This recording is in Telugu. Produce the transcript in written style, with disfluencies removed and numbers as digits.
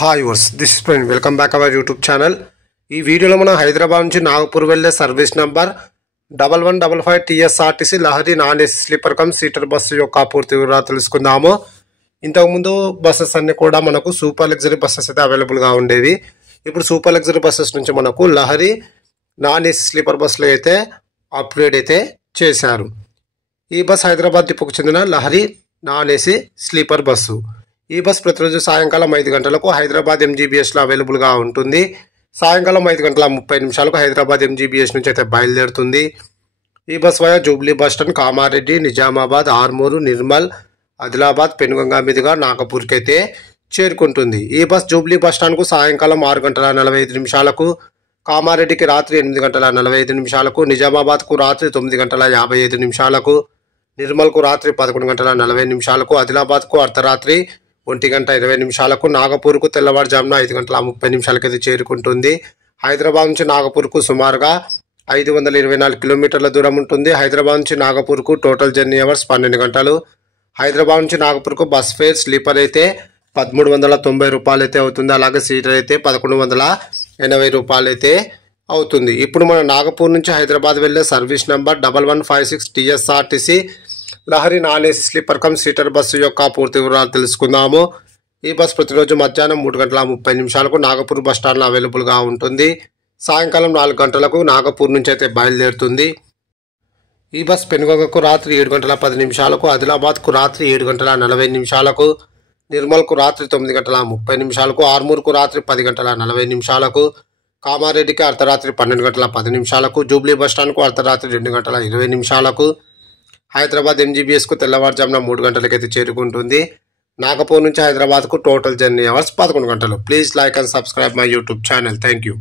Hi viewers this is friend welcome back our YouTube channel. ఈ వీడియోలో మనం హైదరాబాద్ నుంచి నాగపూర్ వెళ్ళే service number 1155 TSRTC Lahari non AC sleeper cum seater bus యొక్క పూర్తి వివరాలు తెలుసుకుందాము। ఇంతకుముందు బస్సెస్ అన్ని కూడా మనకు సూపర్ లగ్జరీ బస్సెస్ అయితే అవైలబుల్గా ఉండేవి। ఇప్పుడు సూపర్ లగ్జరీ బస్సెస్ నుంచి మనకు లహరి నాన్ ఏసీ స్లీపర్ బస్సులు అయితే అప్గ్రేడ్ అయితే చేశారు। ఈ బస్ హైదరాబాద్ డిపోకు చెందిన Lahari non AC sleeper bus. ఈ బస్ ప్రతిరోజు సాయంకాలం 5 గంటలకు హైదరాబాద్ MGBSలో అవైలబుల్గా ఉంటుంది। సాయంకాలం 5:30 హైదరాబాద్ MGBS నుంచి అయితే బయలుదేరుతుంది। ఈ bus via Jubilee bus stand, Kamareddy, Nizamabad, Armoor, Nirmal, Adilabad, Penganga మీదుగా నాగపూర్కి అయితే చేరుకుంటుంది। ఈ బస్ జూబ్లీ బస్ స్టాండ్కు సాయంకాలం 6:45, కామారెడ్డికి రాత్రి 8:45, నిజామాబాద్కు రాత్రి 9:55, నిర్మల్కు రాత్రి 11:40, ఆదిలాబాద్కు అర్ధరాత్రి 1:20, నాగపూర్కు తెల్లవారుజామున 5:30 అయితే చేరుకుంటుంది। హైదరాబాద్ నుంచి నాగపూర్కు సుమారుగా 524 కిలోమీటర్ల దూరం ఉంటుంది। హైదరాబాద్ నుంచి నాగపూర్కు టోటల్ జర్నీ అవర్స్ 12 గంటలు। హైదరాబాద్ నుంచి నాగపూర్కు బస్ ఫేర్ స్లీపర్ అయితే 1390 రూపాయలు అయితే అవుతుంది। అలాగే సీటర్ అయితే 1180 రూపాయలు అయితే అవుతుంది। ఇప్పుడు మనం నాగపూర్ నుంచి హైదరాబాద్ వెళ్ళే service number 1156 TSRTC Lahari non AC sleeper cum seater bus యొక్క పూర్తి వివరాలు తెలుసుకుందాము। ఈ బస్ ప్రతిరోజు మధ్యాహ్నం 3:30 నాగపూర్ బస్ స్టాండ్లో అవైలబుల్గా ఉంటుంది। సాయంకాలం 4 గంటలకు నాగపూర్ నుంచి అయితే బయలుదేరుతుంది। ఈ బస్ పెనుగొంగకు రాత్రి 7:10, ఆదిలాబాద్కు రాత్రి 7:40, నిర్మల్కు రాత్రి 9:30, ఆర్మూర్కు రాత్రి 10:40, కామారెడ్డికి అర్ధరాత్రి 12:10, జూబ్లీ బస్ స్టాండ్కు అర్ధరాత్రి 2:20, హైదరాబాద్ MGBSకు తెల్లవారుజామున 3 గంటలకి అయితే చేరుకుంటుంది। నాగపూర్ నుంచి హైదరాబాద్కు టోటల్ జర్నీ అవర్స్ 11 గంటలు। Please like and subscribe my YouTube channel. Thank you.